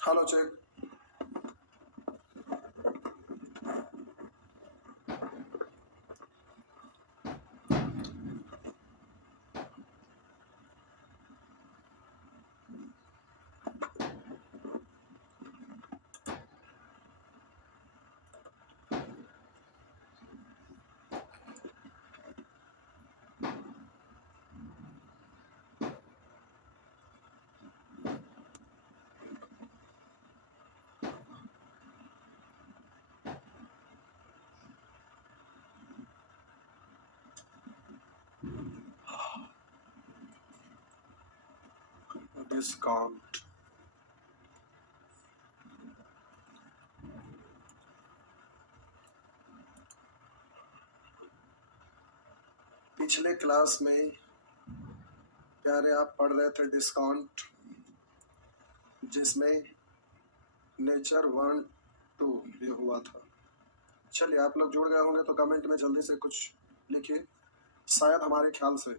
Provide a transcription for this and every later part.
Hello check. Discount पिछले class में प्यारे आप पढ़ रहे थे डिस्काउंट, जिसमें नेचर 1 2 ये हुआ था। चलिए आप लोग जुड़ गए होंगे तो कमेंट में जल्दी से कुछ लिखिए। शायद हमारे ख्याल से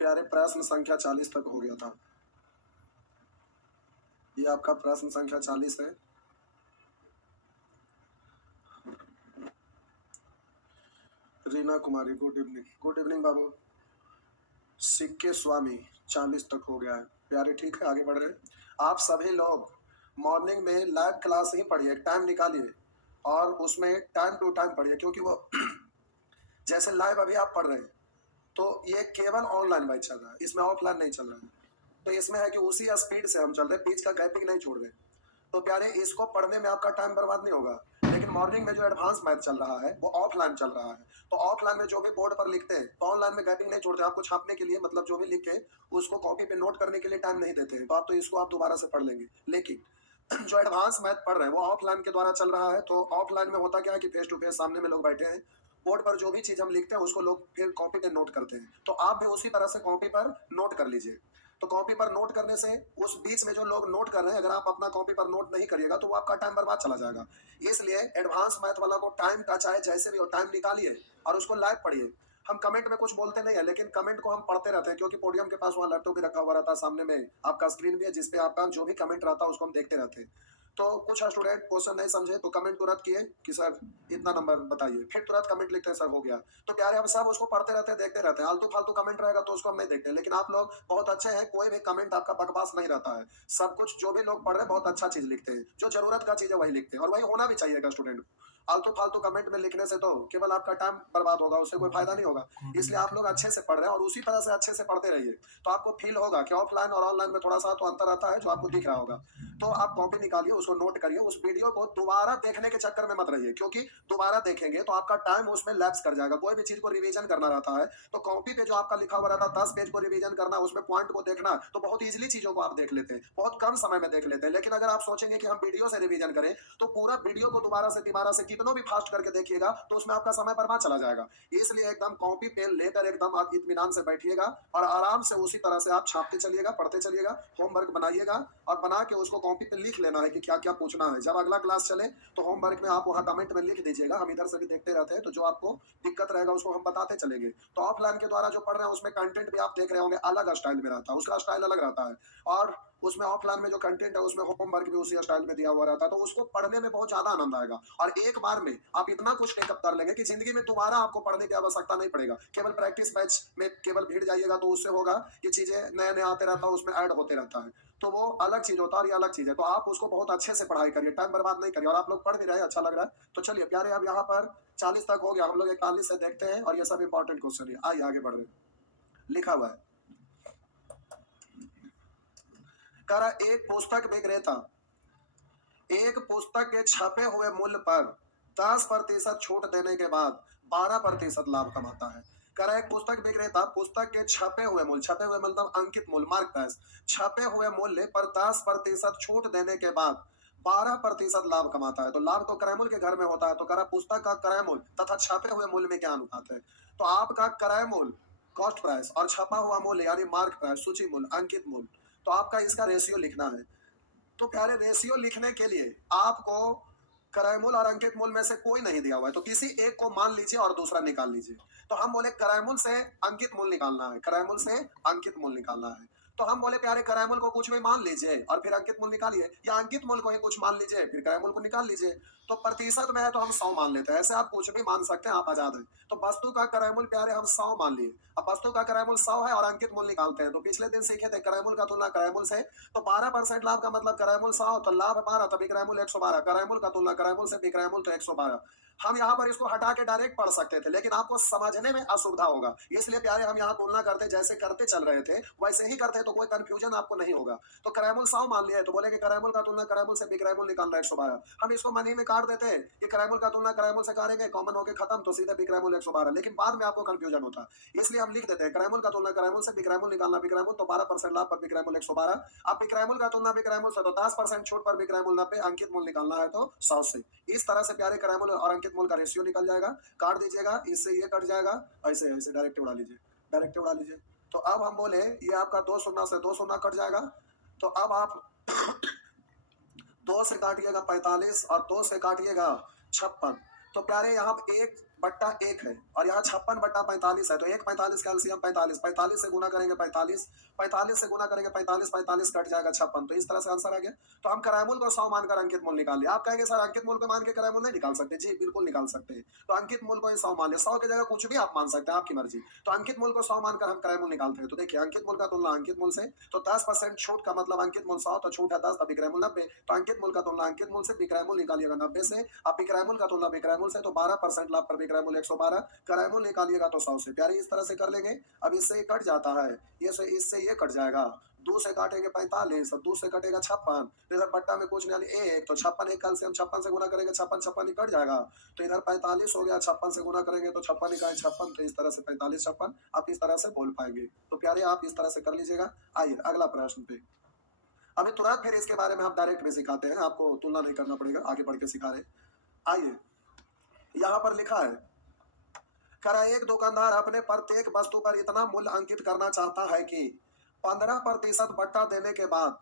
प्यारे प्रश्न संख्या 40 तक हो गया था। ये आपका प्रश्न संख्या 40 है। रीना कुमारी गुड इवनिंग। गुड इवनिंग बाबू। सिक्के स्वामी 40 तक हो गया है प्यारे। ठीक है, आगे बढ़ रहे। आप सभी लोग मॉर्निंग में लाइव क्लास ही पढ़िए, टाइम निकालिए और उसमें टाइम टू टाइम पढ़िए, क्योंकि वो जैसे लाइव अभी आप पढ़ रहे हैं तो ये केवल ऑनलाइन बैच चल रहा है, इसमें ऑफलाइन नहीं चल रहा है। तो इसमें है कि उसी स्पीड से हम चल रहे हैं, बीच का गैपिंग नहीं छोड़ रहे। तो प्यारे इसको पढ़ने में आपका टाइम बर्बाद नहीं होगा। लेकिन मॉर्निंग में जो एडवांस मैथ चल रहा है वो ऑफलाइन चल रहा है। तो ऑफलाइन में जो भी बोर्ड पर लिखते हैं तो ऑनलाइन में गैपिंग नहीं छोड़ते। आपको छापने के लिए मतलब जो भी लिखे उसको कॉपी पे नोट करने के लिए टाइम नहीं देते हैं। तो आप तो इसको आप दोबारा से पढ़ लेंगे। लेकिन जो एडवांस मैथ पढ़ रहे हैं वो ऑफलाइन के द्वारा चल रहा है। तो ऑफलाइन में होता क्या है कि फेस टू फेस सामने में लोग बैठे हैं, बोर्ड पर जो भी चीज हम लिखते हैं उसको लोग फिर कॉपी पे नोट करते हैं। तो आप भी उसी तरह से कॉपी पर नोट कर लीजिए। तो कॉपी पर नोट करने से उस बीच में जो लोग नोट कर रहे हैं, अगर आप अपना कॉपी पर नोट नहीं करिएगा तो वो आपका टाइम बर्बाद चला जाएगा। इसलिए एडवांस मैथ वाला को टाइम का चाहे जैसे भी हो टाइम निकालिए और उसको लाइव पढ़िए। हम कमेंट में कुछ बोलते नहीं है, लेकिन कमेंट को हम पढ़ते रहते हैं, क्योंकि पोडियम के पास वहाँ लैपटॉप भी रखा हुआ रहता है, सामने में आपका स्क्रीन भी है जिसपे आपका जो भी कमेंट रहता है उसको हम देखते रहते हैं। तो कुछ स्टूडेंट क्वेश्चन नहीं समझे तो कमेंट तुरंत किए कि सर इतना नंबर बताइए, फिर तुरंत कमेंट लिखते हैं सर हो गया। तो प्यारे हम सब उसको पढ़ते रहते हैं, देखते रहते हैं। आलतू फालतू कमेंट रहेगा तो उसको हम नहीं देखते हैं। लेकिन आप लोग बहुत अच्छे हैं, कोई भी कमेंट आपका बकवास नहीं रहता है। सब कुछ जो भी लोग पढ़ रहे हैं बहुत अच्छा चीज लिखते हैं, जो जरूरत का चीज है वही लिखते हैं, और वही होना भी चाहिए स्टूडेंट को। आलतू फालतू कमेंट में लिखने से तो केवल आपका टाइम बर्बाद होगा, उससे कोई फायदा नहीं होगा। इसलिए आप लोग अच्छे से पढ़ रहे हैं और उसी तरह से अच्छे से पढ़ते रहिए। तो आपको फील होगा कि ऑफलाइन और ऑनलाइन में थोड़ा सा तो अंतर आता है, जो आपको दिख रहा होगा। तो आप कॉपी निकालिए, उसको नोट करिए। उस वीडियो को दोबारा देखने के चक्कर में मत रहिए, क्योंकि दोबारा देखेंगे तो आपका टाइम उसमें लैप्स कर जाएगा। कोई भी चीज को रिवीजन करना रहता है तो कॉपी पे जो आपका लिखा हुआ रहता है 10 पेज को रिवीजन करना, उसमें पॉइंट को देखना, तो बहुत इजीली चीजों को आप देख लेते हैं, बहुत कम समय में देख लेते हैं। लेकिन अगर आप सोचेंगे कि हम वीडियो से रिवीजन करें तो पूरा वीडियो को दोबारा से कितनों भी फास्ट करके देखिएगा तो उसमें आपका समय बर्बाद चला जाएगा। इसलिए एकदम कॉपी पेन लेकर एकदम आप इत्मीनान से बैठिएगा और आराम से उसी तरह से आप छापते चलिएगा, पढ़ते चलिएगा, होमवर्क बनाइएगा और बना के उसको कॉपी पे लिख लेना है कि क्या क्या पूछना है। जब अगला क्लास चले तो होमवर्क में आप वहाँ कमेंट में लिख दीजिएगा, हम इधर से भी देखते रहते हैं। तो जो आपको दिक्कत रहेगा उसको हम बताते चलेंगे। तो ऑफलाइन के द्वारा जो पढ़ रहे हैं उसमें कंटेंट भी आप देख रहे होंगे अलग स्टाइल में रहता है, उसका स्टाइल अलग रहता है। और उसमें ऑफलाइन में जो कंटेंट है उसमें होमवर्क भी उसी स्टाइल में दिया हुआ रहता है, तो उसको पढ़ने में बहुत ज्यादा आनंद आएगा। और एक बार में आप इतना कुछ टेकअप कर लेंगे कि जिंदगी में दोबारा आपको पढ़ने की आवश्यकता नहीं पड़ेगा। केवल प्रैक्टिस बैच में केवल भिड़ जाइएगा तो उससे होगा कि चीजें नए नए आते रहता है, उसमें ऐड होते रहता है। तो वो अलग चीज होता है और ये अलग चीज है। तो आप उसको बहुत अच्छे से पढ़ाई करिए, टाइम बर्बाद नहीं करिए। और आप लोग पढ़ भी रहे हैं, अच्छा लग रहा है। तो चलिए प्यारे, अब यहाँ पर 40 तक हो गया, हम लोग 41 से देखते हैं और ये सब इंपॉर्टेंट क्वेश्चन है। आइए आगे बढ़ रहे हैं। लिखा हुआ है, करा एक पुस्तक विक्रेता एक पुस्तक के छपे हुए मूल्य पर 10% छूट देने के बाद 12% लाभ कमाता है। करा एक पुस्तक विक्रेता पुस्तक के छपे हुए मूल्य, छपे हुए मतलब अंकित मूल्य, मार्क प्राइस, छपे हुए मूल्य पर 10% छूट देने के बाद 12% लाभ कमाता है। तो लाभ तो क्रय मूल्य के घर में होता है। तो करा पुस्तक का क्रय मूल्य तथा छपे हुए मूल्य में क्या अनुपात है। तो आपका क्रय मूल्य कॉस्ट प्राइस और छपा हुआ मूल्य यानी मार्क प्राइस, सूची मूल्य, अंकित मूल्य, तो आपका इसका रेशियो लिखना है। तो प्यारे रेशियो लिखने के लिए आपको क्रय मूल्य और अंकित मूल्य में से कोई नहीं दिया हुआ है, तो किसी एक को मान लीजिए और दूसरा निकाल लीजिए। तो हम बोले क्रय मूल्य से अंकित मूल्य निकालना है, क्रय मूल्य से अंकित मूल्य निकालना है। तो हम बोले प्यारे क्रय मूल्य को कुछ भी मान लीजिए और फिर अंकित मूल्य निकालिए, या अंकित मूल्य को ही कुछ मान लीजिए फिर क्रय मूल्य को निकाल लीजिए। तो प्रतिशत में है तो हम 100 मान लेते हैं, ऐसे आप कुछ भी मान सकते हैं, आप आजाद हैं। तो वस्तु का क्रय मूल्य प्यारे हम 100 मान लिए। अब वस्तु का क्रय मूल्य 100 है और अंकित मूल्य निकालते हैं। तो पिछले दिन सीखे थे क्रय मूल्य का तुलना क्रय मूल्य से। तो 12% लाभ का मतलब क्रय मूल्य 100 तो लाभ 12 तो विक्रय मूल्य 112, क्रय मूल्य का तुलना क्रय मूल्य से विक्रय मूल्य तो 112। हम यहाँ पर इसको हटा के डायरेक्ट पढ़ सकते थे, लेकिन आपको समझने में असुविधा होगा, इसलिए प्यारे हम यहाँ तुलना करते जैसे करते चल रहे थे वैसे ही करते, तो कोई कंफ्यूजन आपको नहीं होगा। तो क्रय मूल्य 100 मान लिया है, तो बोलेंगे क्रय मूल्य का तुलना क्रय मूल्य से विक्रय मूल्य निकालना 112। हम इसको मन ही में काट देते हैं कि क्रय मूल्य का तुलना क्रय मूल्य से करेंगे, कॉमन होकर खत्म, तो सीधे विक्रय मूल्य 112, लेकिन बाद में आपको कंफ्यूजन होता है, इसलिए हम लिख देते हैं क्रय मूल्य का तुलना क्रय मूल्य से विक्रय मूल्य निकालना विक्रय मूल्य, तो 12% लाभ पर विक्रय मूल्य 112। अब विक्रय मूल्य का तुलना विक्रय मूल्य से, तो 10% छूट पर विक्रय मूल्य 90, अंकित मूल्य निकालना है तो 100 से। इस तरह से प्यारे क्रय मूल्य और अंकित मूल्य का रेशियो निकल जाएगा, काट दीजिएगा, इससे ये कट जाएगा, ऐसे ऐसे डायरेक्ट उड़ा लीजिए, डायरेक्ट उड़ा लीजिए। तो अब हम बोले ये आपका 2 शून्य से 2 शून्य कट जाएगा। तो अब आप 2 से काटिएगा 45 और 2 से काटिएगा 56। तो प्यारे यहाँ 1/1 है और यहाँ 56/45 है, तो 1/45 कैल्सियम 45, 45 से गुना करेंगे 45, 45 से गुना करेंगे 45, 45 कट जाएगा 56। तो इस तरह से आंसर आ गया। तो हम क्रय मूल्य को 100 मानकर अंकित मूल्य निकाल लिया। आप कहेंगे सर अंकित मूल्य को मान के क्रय मूल्य नहीं निकाल सकते? जी बिल्कुल निकाल सकते हैं। तो अंकित मूल्य को 100 मान लिया, 100 की जगह कुछ भी आप मान सकते हैं, आपकी मर्जी। तो अंकित मूल्य को 100 मानकर हम क्रय मूल्य निकालते हैं। तो देखिए अंकित मूल्य का तुलना अंकित मूल्य से, तो 10% छूट का मतलब अंकित मूल्य 100 तो छूट है 10, तो विक्रय मूल्य 90। तो अंकित मूल्य का तुलना अंकित मूल्य से विक्रय मूल्य निकालिएगा 90 से, अब विक्रय मूल्य का तुलना विक्रय मूल्य से, तो 12% लाभ पर विक्रय मूल्य 112, क्रय मूल्य निकालिएगा तो 100 से। प्यारे इस तरह से कर लेंगे। अब इससे ये कट जाता है, ये से इससे ये कट जाएगा, 2 से काटेंगे 45 और 2 से कटेगा 56, तो इधर बट्टा में कुछ नहीं 1, तो 56 एक कल से हम 56 से गुना करेंगे 56, 56 ही कट जाएगा। तो इधर 45 हो गया, 56 से गुना करेंगे तो 56 निकाले 56, तो इस तरह से 45 56 आप इस तरह से बोल पाएंगे। तो प्यारे आप इस तरह से कर लीजिएगा। आइए अगला प्रश्न पे, अभी तुरंत फिर इसके बारे में हम डायरेक्ट में सिखाते हैं, आपको तुलना नहीं करना पड़ेगा, आगे बढ़ के सिखा रहे। आइए यहाँ पर लिखा है, करा एक दुकानदार अपने प्रत्येक वस्तु पर इतना मूल्य अंकित करना चाहता है कि 15% बट्टा देने के बाद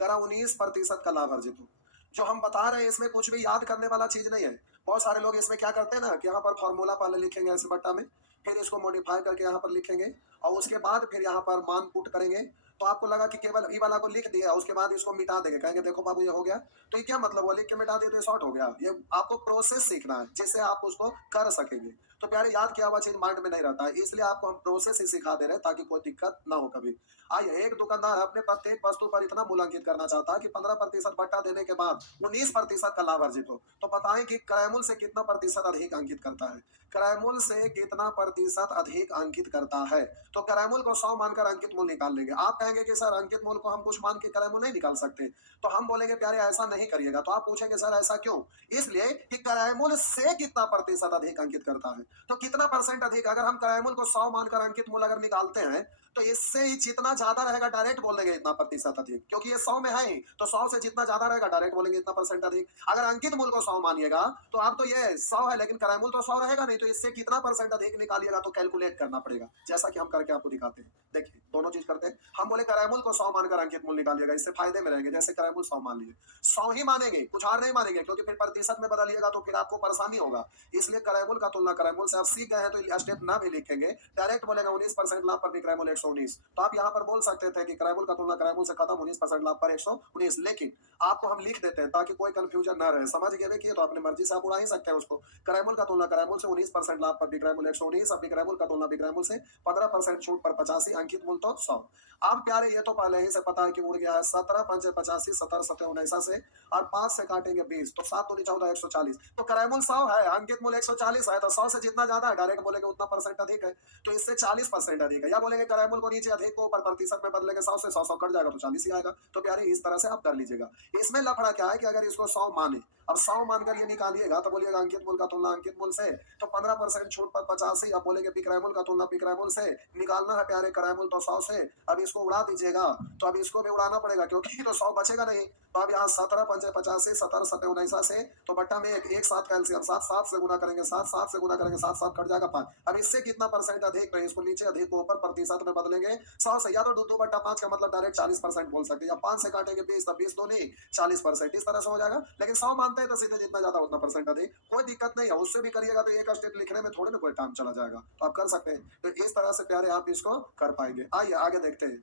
करा 19% का लाभ अर्जित हो। जो हम बता रहे हैं इसमें कुछ भी याद करने वाला चीज नहीं है। बहुत सारे लोग इसमें क्या करते हैं ना कि यहाँ पर फॉर्मूला पहले लिखेंगे ऐसे बट्टा में, फिर इसको मॉडिफाई करके यहाँ पर लिखेंगे और उसके बाद फिर यहाँ पर मान पुट करेंगे। तो आपको लगा कि केवल ई वाला को लिख दिया, उसके बाद इसको मिटा देंगे, कहेंगे देखो बाबू ये हो गया। तो ये क्या मतलब हुआ, लिख के मिटा दिया तो ये शॉर्ट हो गया। ये आपको प्रोसेस सीखना है जिससे आप उसको कर सकेंगे। तो प्यारे याद किया हुआ चीज माइंड में नहीं रहता है, इसलिए आपको हम प्रोसेस ही सिखा दे रहे हैं ताकि कोई दिक्कत ना हो कभी। आइए, एक दुकानदार अपने प्रत्येक वस्तु पर इतना मूल्यांकित करना चाहता है कि 15% बट्टा देने के बाद 19% का लाभ अर्जित हो। तो बताएं कि क्रय मूल्य से कितना प्रतिशत अधिक अंकित करता है, क्रय मूल्य से कितना प्रतिशत अधिक अंकित करता है। तो क्रय मूल्य को 100 मानकर अंकित मूल्य निकाल लेंगे। आप कहेंगे कि सर अंकित मूल्य को हम कुछ मान के क्रय मूल्य नहीं निकाल सकते, तो हम बोलेंगे प्यारे ऐसा नहीं करिएगा। तो आप पूछेंगे सर ऐसा क्यों, इसलिए कि क्रय मूल्य से कितना प्रतिशत अधिक अंकित करता है। तो कितना परसेंट अधिक, अगर हम क्रय मूल्य को 100 मानकर अंकित मूल्य अगर निकालते हैं तो इससे ही जितना ज्यादा रहेगा डायरेक्ट बोल देंगे इतना प्रतिशत अधिक, क्योंकि ये 100 में है ही, तो 100 से जितना ज्यादा रहेगा डायरेक्ट बोलेंगे इतना परसेंट अधिक। अगर अंकित मूल्य को 100 मानिएगा तो आप तो ये 100 है लेकिन क्रय मूल्य तो 100 रहेगा नहीं, तो इससे कितना परसेंट अधिक निकालिएगा तो कैलकुलेट करना पड़ेगा, जैसा कि हम करके आपको दिखाते हैं। देखिए दोनों चीज करते हैं। हम बोले क्रय मूल्य को 100 मानकर अंकित मूल्य निकालिएगा, इससे फायदे में रहेंगे। जैसे क्रय मूल्य 100 मान लिए, 100 ही मानेंगे, कुछ और नहीं मानेंगे, क्योंकि फिर प्रतिशत में बदलिएगा तो फिर आपको परेशानी होगा। इसलिए क्रय मूल्य का तुलना क्रय मूल्य से आप सीख गए हैं तो स्टेप ना भी लिखेंगे, डायरेक्ट बोलेगा 19% लाभ पर विक्रय मूल्य 119। तो आप यहाँ पर बोल सकते थे कि क्रय मूल्य का तुलना क्रय मूल्य से खत्म, 19% लाभ पर 119, लेकिन आपको हम लिख देते हैं ताकि कोई कंफ्यूजन ना रहे। समझ गए कि तो अपनी मर्जी से आप उड़ा ही सकते हैं उसको। क्रय मूल्य का तुलना क्रय मूल्य से 19% लाभ पर विक्रय मूल्य 119, अब विक्रय मूल्य का तुलना विक्रय मूल्य से 15% छूट पर 85, अंकित मूल्य तो 100। अब प्यारे ये तो पहले ही से पता है कि उड़ गया है, 17 पंचे 85, 17 सत्ते 19 से, और 5 से काटेंगे 20, तो 7 दूनी 14, 140। तो क्रय मूल्य 100 है, अंकित मूल्य 140 है, तो 100 से जितना ज्यादा है डायरेक्ट बोलेंगे उतना परसेंट अधिक है, तो इससे 40% अधिक है। या बोलेंगे क्रय मूल्य को नीचे अधिक को ऊपर प्रतिशत में बदलेंगे, 100 से 100 कट जाएगा तो 40 ही आएगा। तो प्यारे इस तरह से आप कर लीजिएगा। इसमें लफड़ा क्या है कि अगर इसको 100 माने, अब 100 मानकर ये निकालिएगा तो बोलिएगा अंकित मूल्य का तुलना अंकित मूल्य से, तो 15% छूट पर 85, अब बोलेंगे विक्रय मूल्य का तुलना विक्रय मूल्य से, निकालना है प्यारे क्रय मूल्य तो 100 से। अब इसको उड़ा दीजिएगा, तो अब इसको भी उड़ाना पड़ेगा क्योंकि तो 100 बचेगा नहीं। तो अब यहाँ 17 पंचे 85, 17 सत्ते 19 से, तो बट्टा में एक साथ कैल्सियम 7, 7 से गुना करेंगे 7, 7 से गुना करेंगे 7, 7 कट जाएगा 5। अब इससे कितना परसेंट अधिक, तो इसको नीचे अधिक को ऊपर प्रतिशत में बदलेंगे 100 से, या तो 2/5 का मतलब डायरेक्ट 40% बोल सकते हैं, या 5 से काटेंगे 20, तब 20 दूनी 40%, इस तरह से हो जाएगा। लेकिन 100 मानते हैं तो सीधे जितना ज्यादा उतना परसेंट अधिक, कोई दिक्कत नहीं है। उससे भी करिएगा तो एक स्टेप लिखने में थोड़े ना कोई टाइम चला जाएगा, तो आप कर सकते हैं। तो इस तरह से प्यारे आप इसको कर पाएंगे। आइए आगे देखते हैं।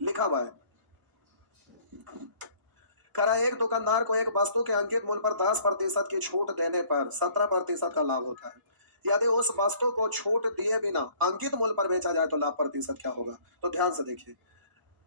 लिखा हुआ है। करा एक दुकानदार को एक वस्तु के अंकित मूल्य पर 10% की छूट देने पर 17% का लाभ होता है। यदि उस वस्तु को छूट दिए बिना अंकित मूल्य पर बेचा जाए तो लाभ प्रतिशत क्या होगा? तो ध्यान से देखिए,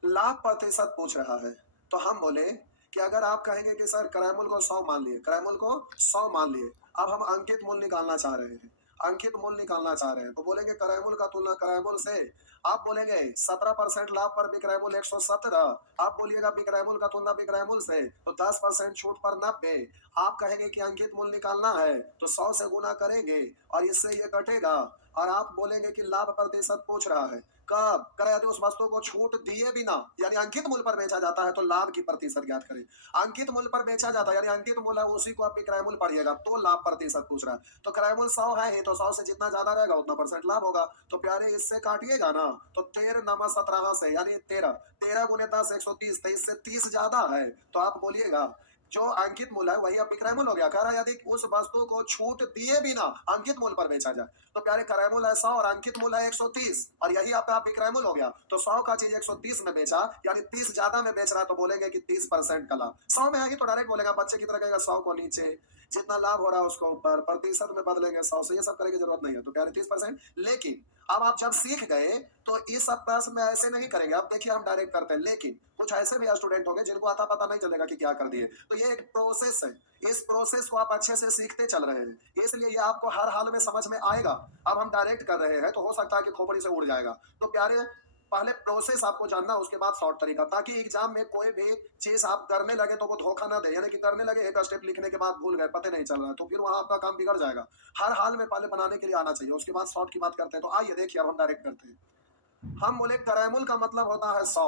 लाभ प्रतिशत पूछ रहा है। तो हम बोले कि अगर आप कहेंगे कि सर क्रय मूल्य को 100 मान लिए, क्रय मूल्य को 100 मान लिए, अब हम अंकित मूल्य निकालना चाह रहे हैं, अंकित मूल्य निकालना चाह रहे हैं, तो बोलेंगे क्रय मूल्य का तुलना क्रय मूल्य से। आप बोलेंगे 17% लाभ पर विक्रय मूल्य 117, आप बोलिएगा विक्रय मूल्य का तुलना विक्रय मूल्य से, तो 10% छूट पर 90। आप कहेंगे कि अंकित मूल्य निकालना है तो 100 से गुना करेंगे और इससे ये कटेगा, और आप बोलेंगे कि लाभ प्रतिशत पूछ रहा है। कब? करे यदि उस वस्तु को छूट दिए बिना यानी अंकित मूल्य पर बेचा जाता है तो लाभ की प्रतिशत ज्ञात करें। अंकित मूल्य पर बेचा जाता है यानी अंकित मूल्य है, उसी को आप विक्रय मूल्य पढ़िएगा, तो लाभ प्रतिशत पूछ रहा है। तो क्रय मूल्य 100 है ही, तो 100 से जितना ज्यादा रहेगा उतना परसेंट लाभ होगा। तो प्यारे इससे काटिएगा ना, तो 13 नमा 17 से यानी 13, 13 गुने 10 130, 23 से 30 ज्यादा है, तो आप बोलिएगा जो अंकित मूल्य है वही अब विक्रय मूल्य हो गया। कह रहा है यदि उस वस्तु को छूट दिए बिना अंकित मूल्य पर बेचा जाए, तो प्यारे क्रय मूल्य है 100 और अंकित मूल्य है 130, और यही आपका विक्रय मूल्य हो गया। तो 100 का चीज 130 में बेचा यानी 30 ज्यादा में बेच रहा है, तो बोलेंगे कि 30% का लाभ। 100 में आएगी तो डायरेक्ट बोलेगा, बच्चे की तरह कहेगा 100 को नीचे, जितना लाभ हो रहा है उसको ऊपर, प्रतिशत में बदलेंगे 100 से, ये सब करने की जरूरत नहीं है। तो प्यारे 30%। लेकिन अब आप जब सीख गए तो इस प्रश्न में ऐसे नहीं करेंगे। अब देखिए हम डायरेक्ट करते हैं, लेकिन कुछ ऐसे भी स्टूडेंट होंगे जिनको आता पता नहीं चलेगा कि क्या कर दिए। तो ये एक प्रोसेस है, इस प्रोसेस को आप अच्छे से सीखते चल रहे हैं, इसलिए ये आपको हर हाल में समझ में आएगा। अब हम डायरेक्ट कर रहे हैं तो हो सकता है कि खोपड़ी से उड़ जाएगा। तो प्यारे पहले प्रोसेस आपको जानना, उसके बाद शॉर्ट तरीका, ताकि एग्जाम में कोई भी चीज आप करने लगे तो वो धोखा ना दे, यानी कि करने लगे एक स्टेप लिखने के बाद भूल गए, पता नहीं चल रहा है, तो फिर वहां आपका काम बिगड़ जाएगा। हर हाल में पहले बनाने के लिए आना चाहिए, उसके बाद शॉर्ट की बात करते हैं। तो आइए देखिए अब हम डायरेक्ट करते हैं। हम बोले क्रयमूल्य का मतलब होता है 100,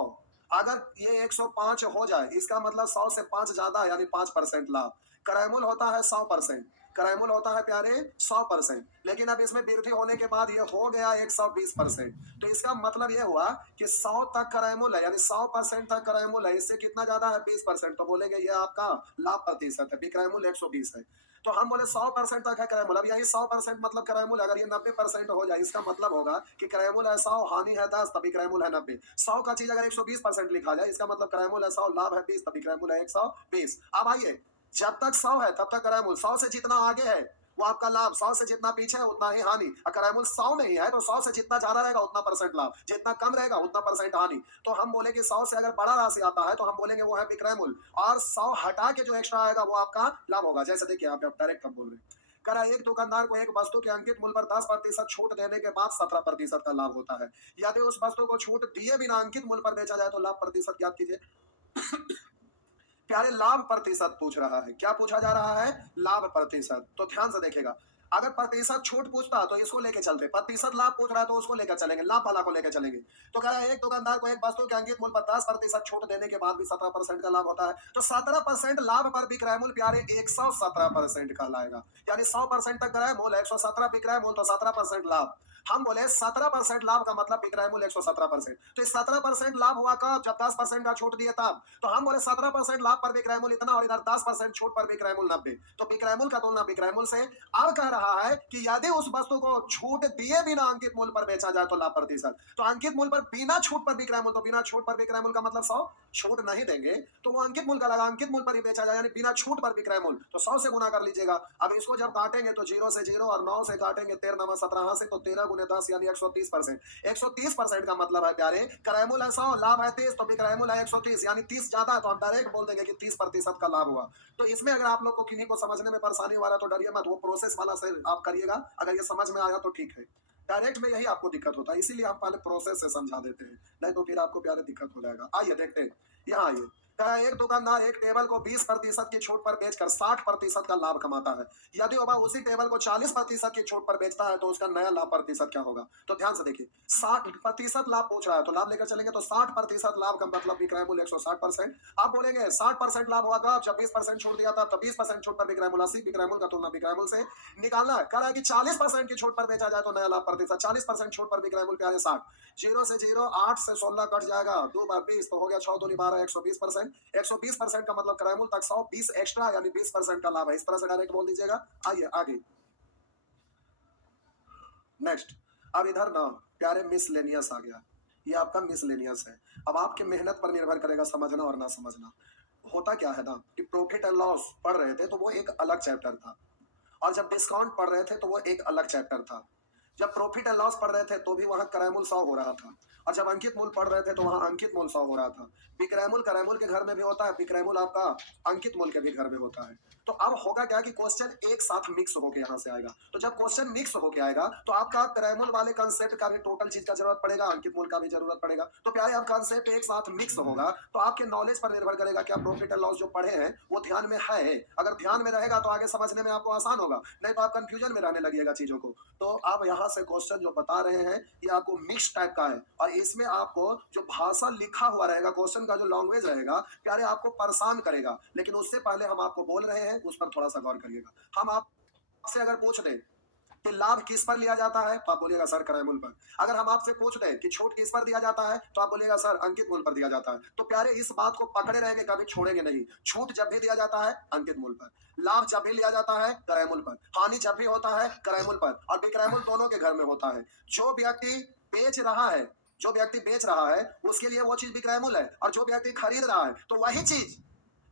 अगर ये 105 हो जाए इसका मतलब 100 से 5 ज्यादा यानी 5% लाभ। क्रयमूल्य होता है 100%, क्रयमूल्य होता है प्यारे 100%, लेकिन अब इसमें वृद्धि होने के बाद ये हो गया 120%। तो इसका मतलब ये हुआ कि 100 तक क्रयमूल्य है यानी 100% तक क्रयमूल्य है, इससे कितना ज्यादा है 20%, तो बोलेंगे ये आपका लाभ प्रतिशत है, विक्रयमूल्य 120 है। तो हम बोले 100% तक है क्रयमूल्य, अब यही 100% मतलब क्रयमूल्य, अगर ये 90% हो जाए इसका मतलब होगा कि क्रयमूल्य है 100, हानि है 10, तभी क्रयमूल्य है 90। 100 का चीज अगर 120% लिखा जाए इसका मतलब क्रयमूल्य है 100, लाभ है 20, तभी क्रयमूल्य है 120। अब आइए, जब तक 100 है तब तक क्रयमूल्य, 100 से जितना आगे है वो आपका लाभ, 100 से जितना पीछे है उतना ही हानि। अगर क्रयमूल्य 100 में ही है तो 100 से जितना ज्यादा रहेगा उतना परसेंट लाभ, जितना कम रहेगा उतना परसेंट हानि। तो हम बोले कि 100 से अगर बड़ा राशि आता है तो हम बोलेंगे वो है विक्रय मूल्य, और 100 हटा के जो एक्स्ट्रा आएगा वो आपका लाभ होगा। जैसे देखिए आप डायरेक्ट हम बोल रहे हैं, करा एक दुकानदार को एक वस्तु के अंकित मूल्य पर 10% छूट देने के बाद 17% का लाभ होता है। यदि उस वस्तु को छूट दिए बिना अंकित मूल्य पर बेचा जाए तो लाभ प्रतिशत ज्ञात कीजिए। प्यारे लाभ प्रतिशत पूछ रहा है, क्या पूछा जा रहा है? लाभ प्रतिशत। तो ध्यान से देखेगा, अगर प्रतिशत छूट पूछता तो इसको लेके चलते, प्रतिशत लाभ पूछ रहा है तो उसको लेकर चलेंगे, लाभ वाला को लेकर चलेंगे। तो कह रहा है एक दुकानदार को एक वस्तु के अंकित मूल्य पर 10% छूट देने के बाद भी 17% का लाभ होता है। तो 17% लाभ पर विक्रय मूल्य प्यारे 117% का लाएगा, यानी 100% तक क्रय मूल्य 117 विक्रय मूल्य, तो 17% लाभ। हम बोले 17% लाभ का मतलब विक्रय मूल्य 117%, तो इस 17% लाभ हुआ कब? जब 10% का छूट दिया तब। तो हम बोले 17% लाभ पर विक्रय मूल्य इतना और इधर 10% छूट पर विक्रय मूल्य 90, तो विक्रय मूल्य का तुलना विक्रय मूल्य से। अब कह रहा है कि यदि उस वस्तु को छूट दिए बिना अंकित मूल्य पर बेचा जाए तो लाभ प्रतिशत। तो अंकित मूल्य पर बिना छूट पर विक्रय मूल्य, तो बिना छूट पर विक्रय मूल्य का मतलब 100, छूट नहीं देंगे तो वो अंकित मूल्य का लगा, अंकित मूल्य पर ही बेचा जाए यानी बिना छूट पर विक्रय मूल्य, तो 100 से गुना कर लीजिएगा। अब इसको जब काटेंगे तो 0 से 0 और 9 से काटेंगे 13 नमा 17 से, तो 13 गुने 10 यानी 130%। 130% का मतलब है प्यारे क्रय मूल्य है 100, लाभ है 30, तो विक्रय मूल्य है 130 यानी 30 ज्यादा है, तो हम डायरेक्ट बोल देंगे कि 30% का लाभ हुआ। तो इसमें अगर आप लोग को किन्हीं को समझने में परेशानी हो रहा है तो डरिए मत, वो प्रोसेस वाला से आप करिएगा, अगर ये समझ में आया तो ठीक है। डायरेक्ट में यही आपको दिक्कत होता है, इसीलिए हम पहले प्रोसेस से समझा देते हैं, नहीं तो फिर आपको प्यारे दिक्कत हो जाएगा। आइए देखते हैं, यहाँ आइए। कहा एक दुकानदार एक टेबल को 20% की छूट पर बेचकर 60% का लाभ कमाता है। यदि वह उसी टेबल को 40% की छूट पर बेचता है तो उसका नया लाभ प्रतिशत क्या होगा? तो ध्यान से देखिए, 60% लाभ पूछ रहा है तो लाभ लेकर चलेंगे, तो 60% लाभ का मतलब विक्रय मूल्य 160%। आप बोलेंगे 60% लाभ हुआ कब? जब 20% छूट दिया था, तो 20% छूट पर विक्रय मूल्य 80, विक्रय मूल्य का तुलना विक्रय मूल्य से निकालना है। कह रहा है कि 40% की छूट पर बेचा जाए तो नया लाभ प्रतिशत, 40% छूट पर विक्रय मूल्य प्यारे 60, 0 से 0, 8 से 16 कट जाएगा, 2 बार 20 तो हो गया 6 दूनी 12, 120%। 120% का मतलब क्रय मूल्य तक 100, 20 एक्स्ट्रा यानी 20% का लाभ है। इस तरह से डायरेक्ट बोल दीजिएगा। आइए आगे नेक्स्ट। अब इधर ना प्यारे मिसलेनियस आ गया, ये आपका मिसलेनियस है। अब आपके मेहनत पर निर्भर करेगा समझना और ना समझना। होता क्या है ना कि प्रॉफिट एंड लॉस पढ़ रहे थे तो वो एक अलग चैप्टर था, और जब डिस्काउंट पढ़ रहे थे तो वो एक अलग चैप्टर था। जब प्रॉफिट एंड लॉस पढ़ रहे थे तो भी वहां क्रय मूल्य 100 हो रहा था, और जब अंकित मूल्य पढ़ रहे थे तो वहां अंकित मूल्य 100 हो रहा था। विक्रय मूल्य क्रय मूल्य के घर में भी होता है, विक्रय मूल्य आपका अंकित मूल्य के भी घर में होता है। तो अब होगा क्या कि क्वेश्चन एक साथ मिक्स होकर यहाँ से आएगा। तो जब क्वेश्चन मिक्स होकर आएगा तो आपका क्रय मूल्य वाले कंसेप्ट का भी टोटल चीज का जरूरत पड़ेगा, अंकित मूल्य का भी जरूरत पड़ेगा। तो प्यारे आप कंसेप्ट एक साथ मिक्स होगा तो आपके नॉलेज पर निर्भर करेगा क्या प्रॉफिट एंड लॉस जो पढ़े हैं वो ध्यान में है। अगर ध्यान में रहेगा तो आगे समझने में आपको आसान होगा, नहीं तो आप कंफ्यूजन में रहने लगिएगा चीजों को। तो आप यहाँ से क्वेश्चन जो बता रहे हैं ये आपको मिक्स टाइप का है, और इसमें आपको जो भाषा लिखा हुआ रहेगा, क्वेश्चन का जो लैंग्वेज रहेगा प्यारे आपको परेशान करेगा। लेकिन उससे पहले हम आपको बोल रहे हैं उस पर थोड़ा सा गौर करिएगा। हम आपसे अगर पूछ दें कि लाभ किस पर लिया जाता है तो आप बोलिएगा सर क्रय मूल्य पर। अगर हम आपसे पूछ दें कि छूट किस पर दिया जाता है तो आप बोलिएगा सर अंकित मूल्य पर दिया जाता है। तो प्यारे इस बात को पकड़े रहेंगे, कभी छोड़ेंगे नहीं। छूट जब भी दिया जाता है अंकित मूल्य पर, लाभ जब भी लिया जाता है क्रय मूल्य पर, हानि जब भी होता है क्रय मूल्य पर, और विक्रय मूल्य दोनों के घर में होता है। जो व्यक्ति बेच रहा है, जो व्यक्ति बेच रहा है उसके लिए वो चीज विक्रय मूल्य है, और जो व्यक्ति खरीद रहा है तो वही चीज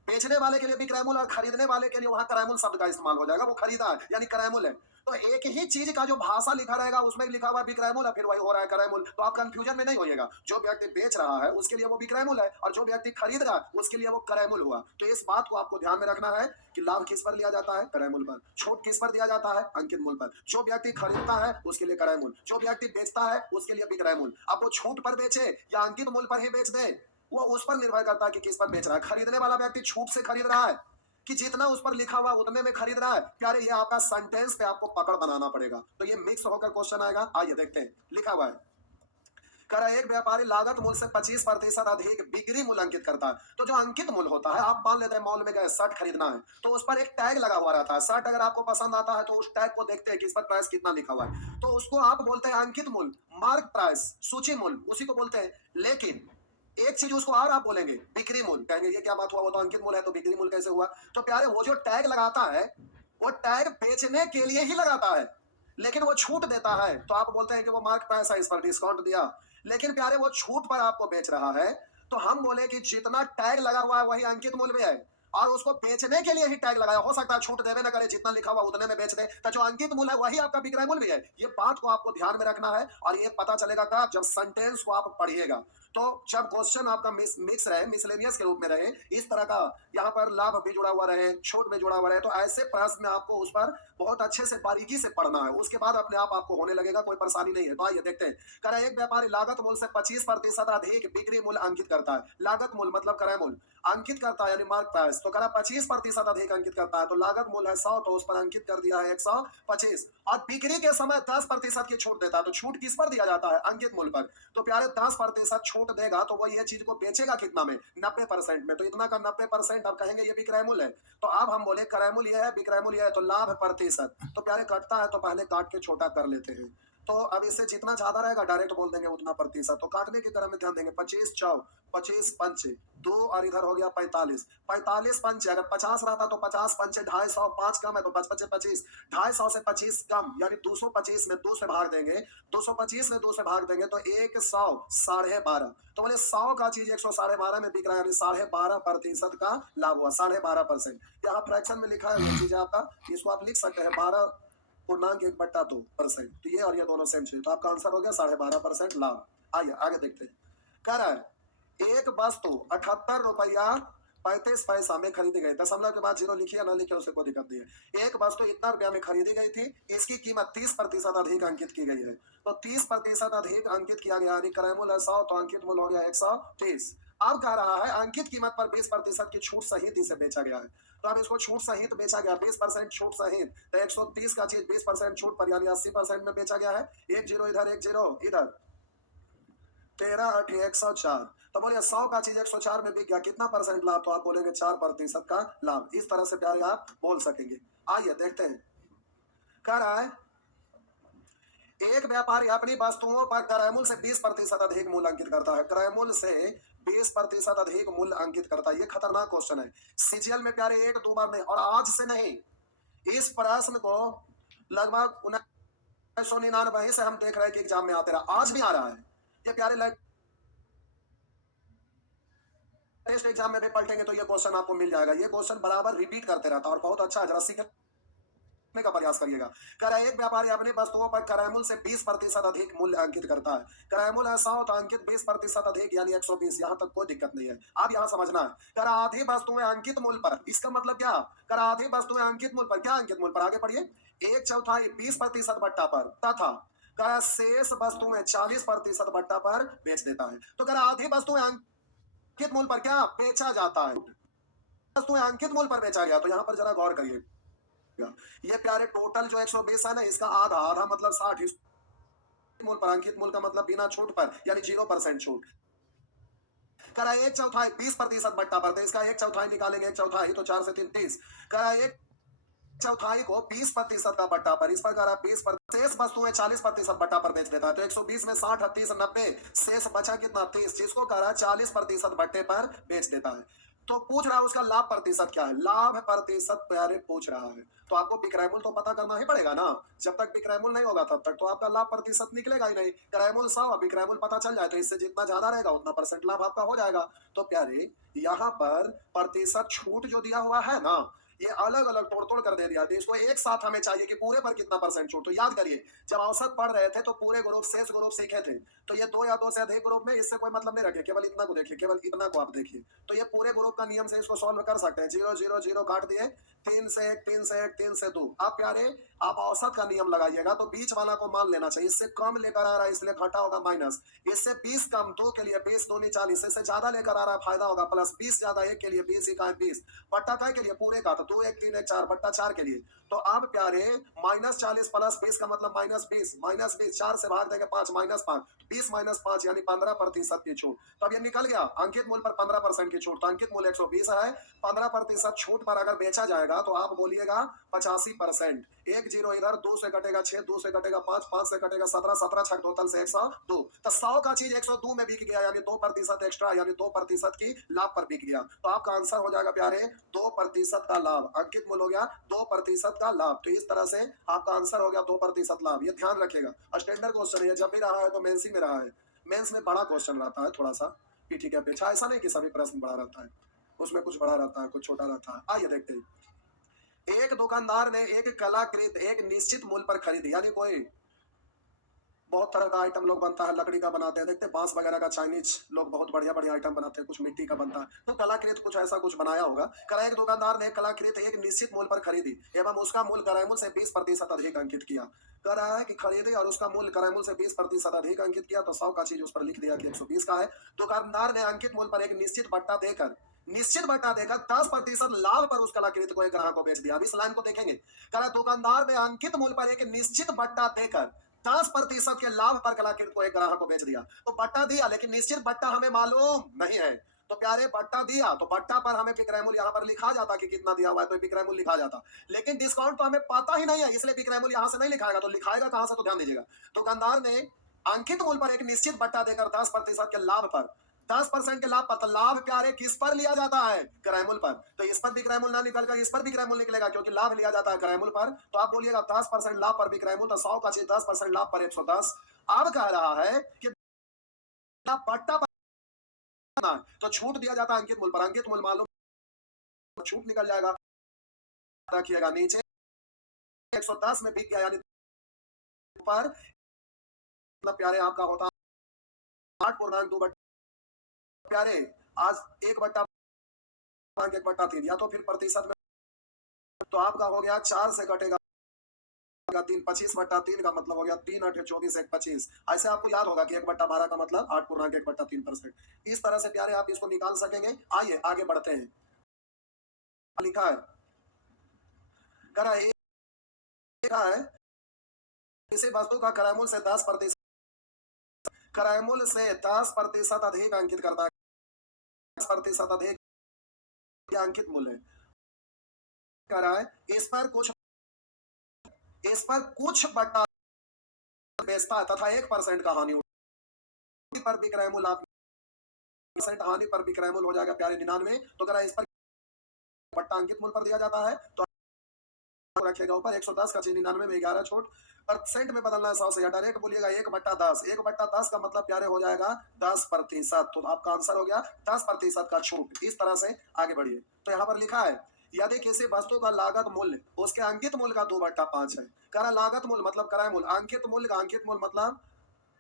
बेचने वाले के लिए विक्रय मूल्य और खरीदने वाले के लिए वहां क्रय मूल्य शब्द का इस्तेमाल हो जाएगा। वो खरीदा है यानी क्रय मूल्य है। तो एक ही चीज का जो भाषा लिखा रहेगा उसमें लिखा हुआ विक्रय मूल्य, फिर वही हो रहा है क्रय मूल्य। तो आप कंफ्यूजन में नहीं होइएगा। जो व्यक्ति बेच रहा है उसके लिए वो विक्रय मूल्य है, और जो व्यक्ति खरीद रहा है उसके लिए वो क्रय मूल्य हुआ। तो इस बात को आपको ध्यान में रखना है कि लाभ किस पर लिया जाता है क्रय मूल्य पर, छूट किस पर दिया जाता है अंकित मूल्य पर। जो व्यक्ति खरीदता है उसके लिए क्रय मूल्य, जो व्यक्ति बेचता है उसके लिए विक्रय मूल्य। अब वो छूट पर बेचे या अंकित मूल्य पर ही बेच दे वो उस पर निर्भर करता है कि किस पर बेच रहा है। खरीदने वाला व्यक्ति छूट से खरीद रहा है कि जितना उस पर लिखा हुआ उतने में खरीद रहा है। प्यारे ये आपका सेंटेंस पे आपको पकड़ बनाना पड़ेगा। तो ये मिक्स होकर क्वेश्चन आएगा। आइए देखते हैं, लिखा हुआ है कर एक व्यापारी लागत मूल्य से 25% अधिक बिक्री मूल्य अंकित करता है। तो जो अंकित मूल्य होता है, आप मान लेते हैं मॉल में गए शर्ट खरीदना है तो उस पर एक टैग लगा हुआ रहता है। शर्ट अगर आपको पसंद आता है तो उस टैग को देखते हैं कि इस पर प्राइस कितना लिखा हुआ है, तो उसको आप बोलते हैं अंकित मूल्य, मार्क प्राइस, सूची मूल्य, उसी को बोलते हैं। लेकिन एक चीज उसको और आप बोलेंगे बिक्री मूल्य, कहेंगे ये क्या बात हुआ, वो तो अंकित मूल्य है तो बिक्री मूल्य कैसे हुआ। तो प्यारे वो जो टैग लगाता है वो टैग बेचने के लिए ही लगाता है, लेकिन वो छूट देता है तो आप बोलते हैं कि वो मार्क प्राइस है, इस पर डिस्काउंट दिया। लेकिन प्यारे वो छूट पर आपको बेच रहा है तो हम बोले कि जितना टैग लगा हुआ है वही अंकित मूल्य में है, और उसको बेचने के लिए ही टैग लगाया। हो सकता है छूट देवे ना करे, जितना लिखा हुआ उतने में बेच दे, तो जो अंकित मूल्य है वही आपका विक्रय मूल्य भी है। ये बात को आपको ध्यान में रखना है, और ये पता चलेगा कब, जब सेंटेंस को आप पढ़िएगा। तो जब क्वेश्चन आपका मिक्स रहे, मिसलेनियस के रूप में रहे, इस तरह का यहाँ पर लाभ भी जुड़ा हुआ रहे, छूट भी जुड़ा हुआ रहे, तो ऐसे प्रश्न में आपको उस पर बहुत अच्छे से बारीकी से पढ़ना है। उसके बाद अपने आप आपको होने लगेगा, कोई परेशानी नहीं है। तो आइए देखते हैं। क्रय एक व्यापारी लागत मूल्य से 25% अधिक बिक्री मूल्य अंकित करता है। लागत मूल्य मतलब क्रय मूल्य अंकित करता है यानी मार्क प्राइस, तो करा 25% अधिक अंकित करता है। तो लागत मूल्य है 100 तो उस पर अंकित कर दिया है 125, और बिक्री के समय 10% की छूट देता है। तो छूट किस पर दिया जाता है अंकित मूल्य पर। तो प्यारे 10% छूट देगा तो वही ये चीज को बेचेगा कितना में, 90% में। तो इतना का 90% आप कहेंगे ये विक्रय मूल्य है। तो अब हम बोले क्रय मूल्य है, विक्रय मूल्य है, तो लाभ प्रतिशत। तो प्यारे कटता है तो पहले काट के छोटा कर लेते हैं। तो अब इससे जितना ज्यादा रहेगा डायरेक्ट बोल देंगे उतना प्रतिशत। तो काटने की तरह में ध्यान देंगे, 25 चौ 25 पंचे 2, और इधर हो गया 45, 45 पंचे। अगर 50 रहता तो 50 पंचे 250, 5 कम है तो 5 पचे 25, 250 से 25 कम यानी 225 में 2 से भाग देंगे, 225 में 2 से भाग देंगे तो 100 12.5। तो बोले 100 का चीज 112.5 में बिक रहा है, यानी 12.5% का लाभ हुआ, 12.5%। यहाँ फ्रैक्शन में लिखा है ये चीज आपका, इसको आप लिख सकते हैं 12.1/2%। तो ये और ये दोनों सेम चीज, तो आपका आंसर हो गया 12.5% लाभ। आइए आगे देखते हैं। कह रहा है एक वस्तु 78 रुपया 35 पैसा में खरीदी गई, दशमलव के बाद जीरो लिखिए ना लिखिए उससे कोई दिक्कत नहीं है। एक वस्तु इतना रुपया में खरीदी गई थी, इसकी कीमत 30% अधिक अंकित की गई है। तो 30% अधिक अंकित किया गया, यानी क्रय मूल्य 100 तो अंकित मूल्य हो गया 130। अब कह रहा है अंकित कीमत पर 20% की छूट सहित इसे बेचा गया है। तो अब इसको छूट सहित बेचा गया, 20% छूट सहित, तो 130 का चीज 20% छूट पर यानी 80% में बेचा गया है। एक जीरो इधर, एक जीरो इधर, 13 8 104। तो बोलिए 100 का चीज 104 में बिक गया, कितना परसेंट लाभ, तो आप बोलेंगे 4% का लाभ। इस तरह से प्यारे आप बोल सकेंगे। आइए देखते हैं। कह रहा है एक व्यापारी अपनी वस्तुओं पर क्रय मूल्य से 20% अधिक मूल्य अंकित करता है। क्रय मूल्य से 20% अधिक मूल्य अंकित करता है। ये खतरनाक क्वेश्चन है। सीजीएल में प्यारे 1-2 बार नहीं, और आज से नहीं, इस प्रश्न को लगभग 1999 से हम देख रहे हैं कि एग्जाम में आते रहा, आज भी आ रहा है। ये प्यारे टेस्ट एग्जाम में भी पलटेंगे तो ये क्वेश्चन आपको मिल जाएगा। ये क्वेश्चन बराबर रिपीट करते रहता है और बहुत अच्छा है, जरा सीखने का प्रयास करिएगा। कह रहा है एक व्यापारी अपनी वस्तुओं पर क्रयमूल्य से 20% अधिक मूल्य अंकित करता है। क्रयमूल्य ऐसा हो तो अंकित 20% अधिक यानी 120। यहाँ तक कोई दिक्कत नहीं है, आप यहाँ समझना है। कह रहा आधी वस्तुएं अंकित मूल्य पर, इसका मतलब क्या? कह रहा आधी वस्तुएं अंकित मूल्य पर, क्या अंकित मूल्य पर? आगे पढ़िए। एक चौथाई 20% बट्टा पर तथा कह शेष वस्तुएं 40% बट्टा पर बेच देता है। तो कह रहा आधी वस्तुएं अंकित मूल्य पर क्या बेचा जाता है, वस्तुएं अंकित मूल्य पर बेचा गया। तो यहाँ पर जरा गौर करिए, ये प्यारे टोटल जो 120 है ना, इसका आधा आधा मतलब 60 मूल्य पर, अंकित मूल्य का मतलब बिना छूट पर यानी 0% छूट। करा एक चौथाई 20% बट्टा पर, तो इसका एक चौथाई निकालेंगे, एक चौथाई तो 4 से 3 30। करा एक चौथाई को 20% का बट्टा पर, इस पर करा 20%, शेष वस्तुएं 40% बट्टा पर बेच देता है। तो 120 में 60 30 90, शेष बचा कितना 30, जिसको करा 40% बट्टे पर बेच देता है। तो पूछ रहा है उसका लाभ प्रतिशत क्या है, लाभ प्रतिशत प्यारे पूछ रहा है। तो आपको विक्रय मूल्य तो पता करना ही पड़ेगा ना, जब तक विक्रय मूल्य नहीं होगा तब तक तो आपका लाभ प्रतिशत निकलेगा ही नहीं। क्रय मूल्य 100, विक्रय मूल्य पता चल जाए तो इससे जितना ज्यादा रहेगा उतना परसेंट लाभ आपका हो जाएगा। तो प्यारे यहाँ पर प्रतिशत छूट जो दिया हुआ है ना, ये अलग अलग तोड़ तोड़ कर दे दिया। तो इसको एक साथ हमें चाहिए कि पूरे पर कितना परसेंट छूट। तो याद करिए, जब औसत पढ़ रहे थे तो पूरे ग्रुप शेष ग्रुप सीखे थे, तो ये 2 या 2 से अधिक ग्रुप में इससे कोई मतलब नहीं रखिए, केवल इतना को देखिए, केवल इतना को आप देखिए। तो ये पूरे ग्रुप का नियम से इसको सॉल्व कर सकते हैं। 0 0 0 काट दिए, 3 से 1 3 से 1 3 से 2। आप प्यारे आप औसत का नियम लगाइएगा तो बीच वाला को मान लेना चाहिए। इससे कम लेकर आ रहा है इसलिए घटा होगा माइनस, इससे 20 कम 2 के लिए 20 2 40, इससे ज्यादा लेकर आ रहा है फायदा होगा प्लस, 20 ज्यादा 1 के लिए 20 इकाई 20, बट्टा काय के लिए पूरे का, तो 2 1 3 1 4 बट्टा 4 के लिए। तो अब प्यारे -40 प्लस 20 का मतलब -20, -20 4 से भाग देंगे 5 -5, 20 -5 यानी 15% की छूट। तो अब ये निकल गया अंकित मूल्य पर 15% की छूट, तो अंकित मूल्य 120 है, 15% छूट पर अगर बेचा जाएगा तो आप बोलिएगा 85%। 1 0 इधर, 2 से कटेगा 6, 2 से कटेगा 5, 5 से कटेगा 17, 17 छक टोटल से 102। तो 100 का चीज 102 में बिक गया यानी 2% एक्स्ट्रा यानी 2% की लाभ पर बिक गया। तो आपका आंसर हो जाएगा प्यारे 2% का लाभ, अंकित मूल्य हो गया 2% का लाभ। तो इस तरह से आपका आंसर हो गया 2% लाभ। ये ध्यान रखेगा, स्टैंडर्ड क्वेश्चन है, जब भी रहा है तो मेंस ही में रहा है। मेंस में बड़ा क्वेश्चन रहता है थोड़ा सा पीटी के अपेक्षा, ऐसा नहीं कि सभी प्रश्न बड़ा रहता है, उसमें कुछ बड़ा रहता है कुछ छोटा रहता है। आइए देखते हैं। एक दुकानदार ने एक कलाकृति एक निश्चित मूल्य पर खरीदी, यानी कोई बहुत तरह का आइटम लोग बनता है, लकड़ी का बनाते हैं, देखते हैं बांस वगैरह का, चाइनीज लोग बहुत बढ़िया बढ़िया आइटम बनाते हैं, कुछ मिट्टी का बनता है, तो कलाकृति कुछ ऐसा कुछ बनाया होगा। करा एक दुकानदार ने कलाकृति एक निश्चित मूल्य पर खरीदी एवं उसका मूल्य क्रय मूल्य से 20% अधिक अंकित किया। कह रहा है कि खरीदे और उसका मूल्य क्रय मूल्य से 20% अधिक अंकित किया, तो 100 का चीज उस पर लिख दिया कि 120 का है। दुकानदार ने अंकित मूल्य पर एक निश्चित बट्टा देकर 10% लाभ पर उस कलाकृति को एक ग्राहक को बेच दिया। अब इस लाइन को देखेंगे, कह दुकानदार ने अंकित मूल्य पर एक निश्चित बट्टा देकर 10% के लाभ पर कलाकृति को एक ग्राहक को बेच दिया। तो बट्टा दिया लेकिन निश्चित बट्टा हमें मालूम नहीं है। तो प्यारे बट्टा दिया तो बट्टा पर हमें विक्रय मूल्य यहाँ पर लिखा जाता कि कितना दिया हुआ है, तो विक्रय मूल्य लिखा जाता, लेकिन डिस्काउंट तो हमें पता ही नहीं है इसलिए विक्रय मूल्य यहाँ से नहीं लिखाएगा। तो लिखाएगा कहां से, तो ध्यान दीजिएगा। दुकानदार ने अंकित मूल्य पर एक निश्चित बट्टा देकर 10% के लाभ पर 10% के लाभ पर, लाभ प्यारे किस पर लिया जाता है, क्रय मूल्य पर। तो इस पर भी क्रय मूल्य ना निकल कर इस पर भी क्रय मूल्य निकलेगा क्योंकि लाभ लिया जाता है क्रय मूल्य पर। तो आप बोलिएगा 10% लाभ पर भी क्रय मूल्य, तो 100 का चीज 10% लाभ पर 110। अब कह रहा है कि पट्टा पर तो छूट दिया जाता है अंकित मूल्य पर, अंकित मूल्य मालूम छूट निकल जाएगा, रखिएगा नीचे 110 में बिक गया यानी पर मतलब प्यारे आपका होता 8.2 प्यारे आज 1/3 या तो फिर प्रतिशत में, तो आपका हो गया 4 से कटेगा 3, 25/3 का मतलब हो गया 3 8 24 1 25। ऐसे आपको याद होगा कि 1/12 का मतलब 8.1/3%। इस तरह से प्यारे आप इसको निकाल सकेंगे। आइए आगे बढ़ते हैं। लिखा है करा लिखा है किसी वस्तु का क्रय मूल्य से 10% क्रय मूल्य से 10% अधिक अंकित करता है, 10% अधिक अंकित मूल्य करा है, इस पर कुछ बट्टा बेचता है तथा 1% का हानि पर विक्रय मूल्य आप परसेंट हानि पर विक्रय मूल्य हो जाएगा प्यारे 99। तो अगर इस पर बट्टा अंकित मूल्य पर दिया जाता है तो रखेगा ऊपर 110 का चीज 99 में 11 छूट परसेंट में बदलना है 100 से, या डायरेक्ट बोलिएगा 1/10। 1/10 का मतलब प्यारे हो जाएगा 10%। तो आपका आंसर हो गया 10% का छूट। इस तरह से आगे बढ़िए। तो यहाँ पर लिखा है यदि किसी वस्तु का लागत मूल्य उसके अंकित मूल्य का 2/5 है। कह रहा लागत मूल्य मतलब क्रय मूल्य, अंकित मूल्य का अंकित मूल्य मतलब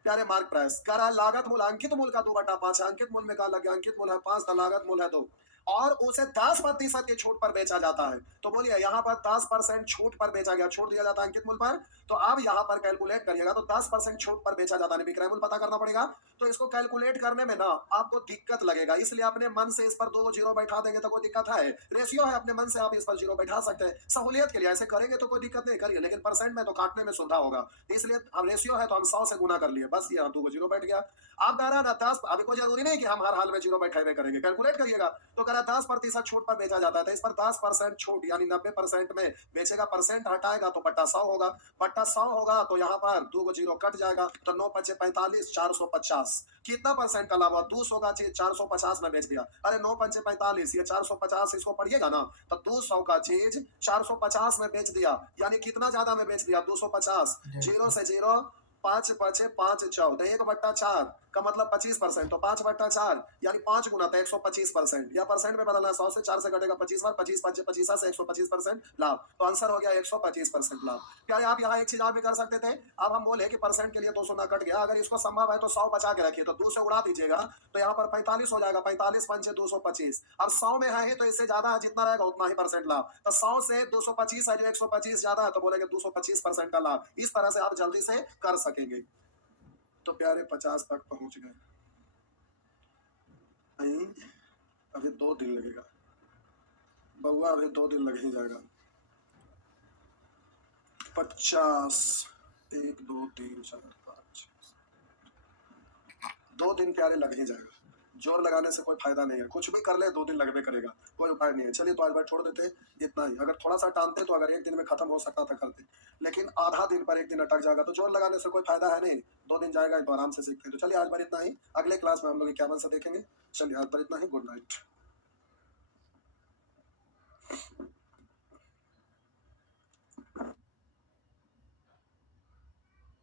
प्यारे मार्क प्राइस। कह रहा है लागत मूल्य अंकित मूल्य का 2/5 है। अंकित मूल्य में कहा लग गया, अंकित मूल्य है 5 का लागत मूल्य है 2 और उसे 10% की छूट पर बेचा जाता है। तो बोलिए यहाँ पर 10% छूट पर बेचा गया, छूट दिया जाता है अंकित मूल्य पर। तो आप यहाँ पर कैलकुलेट करिएगा तो 10% छूट पर बेचा जाता है, विक्रय मूल्य पता करना पड़ेगा। तो इसको कैलकुलेट करने में ना आपको दिक्कत लगेगा, इसलिए अपने मन से इस पर 2 जीरो बैठा देंगे तो कोई दिक्कत है? रेशियो है, अपने मन से आप इस पर जीरो बैठा सकते हैं सहूलियत के लिए। ऐसे करेंगे तो कोई दिक्कत नहीं, करिए, लेकिन परसेंट में तो काटने में सुविधा होगा, इसलिए हम रेशियो है तो हम 100 से गुना कर लिए, बस ये 2 जीरो बैठ गया। आप कह रहा ना 10, अभी कोई जरूरी नहीं कि हम हर हाल में जीरो बैठे करेंगे, कैलकुलेट करिएगा। तो कह रहा 10% छूट पर बेचा जाता है, तो इस पर 10% छूट यानी 90% में बेचेगा, परसेंट हटाएगा तो बट्टा 100 होगा। बट्टा 100 होगा तो यहाँ पर 2 जीरो कट जाएगा, तो 9 5 45 450। कितना परसेंट का लाभ हुआ? 200 का चीज 450 में बेच दिया। अरे 9 5 45, ये 450 इसको पढ़िएगा ना, तो 200 का चीज 450 में बेच दिया, यानी कितना ज्यादा में बेच दिया? 250। जीरो से जीरो, 5 5 5 14, 1/4 का मतलब 25%, तो 5/4 यानी 5 गुना तो 125%, या परसेंट में बदलना 100 से 4 से घटेगा 25 बार, 25 5 25 से 125% लाभ। तो आंसर हो गया 125% लाभ। क्या आप यहाँ एक चीज आप भी कर सकते थे? अब हम बोले कि परसेंट के लिए 200 ना कट गया, अगर इसको संभव है तो 100 बचा के रखिए, तो 2 से उड़ा दीजिएगा तो यहाँ पर 45 हो जाएगा, 45 5 225। अब 100 में है ही तो इससे ज्यादा है, जितना रहेगा उतना ही परसेंट लाभ। तो 100 से 225 है, जो 125 ज्यादा है तो बोलेंगे 225% का लाभ। इस तरह से आप जल्दी से कर सकेंगे। तो प्यारे 50 तक पहुंच गए। नहीं, अभी 2 दिन लगेगा बउआ, अभी 2 दिन लग ही जाएगा। 50 1 2 3 4 5 2 दिन प्यारे लग ही जाएगा। जोर लगाने से कोई फायदा नहीं है, कुछ भी कर ले 2 दिन लगने करेगा, कोई उपाय नहीं है। चलिए तो आज बार छोड़ देते इतना ही। अगर थोड़ा सा टालते तो अगर 1 दिन में खत्म हो सकता था करते, लेकिन आधा दिन पर 1 दिन अटक जाएगा तो जोर लगाने से कोई फायदा है नहीं। 2 दिन जाएगा तो आराम से सीखते हैं। तो चलिए आज बार इतना ही, अगले क्लास में हम लोग 51 से देखेंगे। चलिए आज बार इतना ही, गुड नाइट।